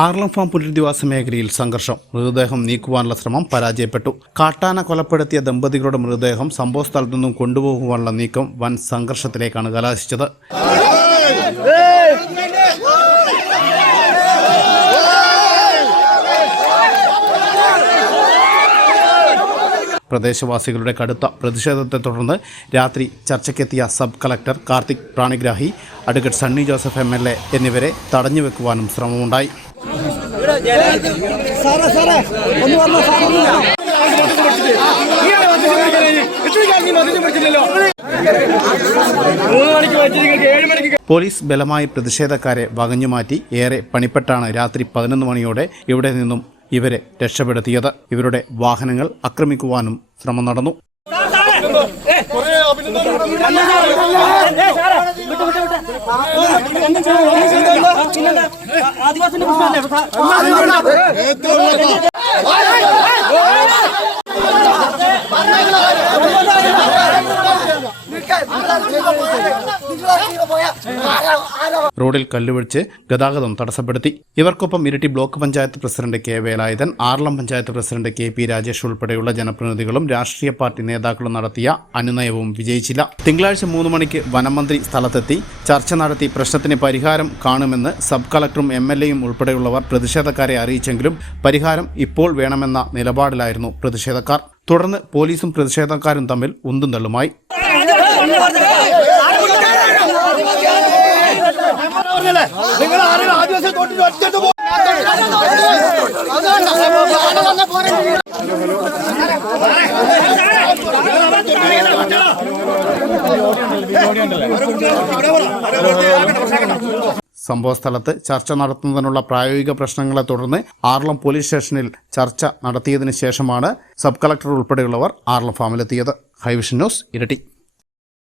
ആർലം farm പുനരധിവാസ മേഖലയിൽ സംഘർഷം. മൃതദേഹം നീക്കുവാനുള്ള ശ്രമം പരാജയപ്പെട്ടു. കാട്ടാന കൊലപ്പെടുത്തിയ ദമ്പതികളുടെ മൃതദേഹം സംഭവ സ്ഥലത്തു നിന്നും കൊണ്ടുപോകുവാനുള്ള നീക്കം വൻ സംഘർഷത്തിലേക്കാണ് കലാശിച്ചത്. പ്രദേശവാസികളുടെ കടുത്ത പ്രതിഷേധത്തെ തുടർന്ന് രാത്രി ചർച്ചയ്ക്കെത്തിയ sub collector Karthik Panigrahi advocate Sunny Joseph M എന്നിവരെ തടഞ്ഞുവെക്കുവാനും ശ്രമമുണ്ടായി. സാറേ സാറേ ഒന്ന് വന്നോ സാറേ പോലീസ് ബലമായി പ്രതിഷേധക്കാരെ വകഞ്ഞുമാറ്റി ഏറെ പണിപ്പെട്ടാണ് രാത്രി പതിനൊന്ന് മണിയോടെ ഇവിടെ നിന്നും ഇവരെ രക്ഷപ്പെടുത്തിയത്. ഇവരുടെ വാഹനങ്ങൾ ആക്രമിക്കുവാനും ശ്രമം നടന്നു. ആദിവാസിന്റെ आदिवासी റോഡിൽ കല്ലുവെച്ച് ഗതാഗതം തടസ്സപ്പെടുത്തി. ഇവർക്കൊപ്പം Iritty block panchayat president K Velayudhan Aralam panchayat president K P Rajesh ഉൾപ്പെടെയുള്ള ജനപ്രതിനിധികളും രാഷ്ട്രീയ പാർട്ടി നേതാക്കളും നടത്തിയ അനുനയവും വിജയിച്ചില്ല. തിങ്കളാഴ്ച മൂന്ന് മണിക്ക് വനമന്ത്രി സ്ഥലത്തെത്തി ചർച്ച നടത്തി പ്രശ്നത്തിന് പരിഹാരം കാണുമെന്ന് സബ് കളക്ടറും എം എൽ എയും ഉൾപ്പെടെയുള്ളവർ പ്രതിഷേധക്കാരെ അറിയിച്ചെങ്കിലും പരിഹാരം ഇപ്പോൾ വേണമെന്ന നിലപാടിലായിരുന്നു പ്രതിഷേധക്കാർ. തുടർന്ന് പോലീസും പ്രതിഷേധക്കാരും തമ്മിൽ ഉന്തും തള്ളുമായി. നിങ്ങൾ ആരെങ്കിലും ആദിവാസി തോട്ടിൽ ഒറ്റ സംഭവസ്ഥലത്ത് ചർച്ച നടത്തുന്നതിനുള്ള പ്രായോഗിക പ്രശ്നങ്ങളെ തുടർന്ന് ആർളം പോലീസ് സ്റ്റേഷനിൽ ചർച്ച നടത്തിയതിനു ശേഷമാണ് സബ് കളക്ടർ ഉൾപ്പെടെയുള്ളവർ ആർളം ഫാമിലെത്തിയത്. ഹൈവിഷൻ ന്യൂസ് ഇരട്ടി.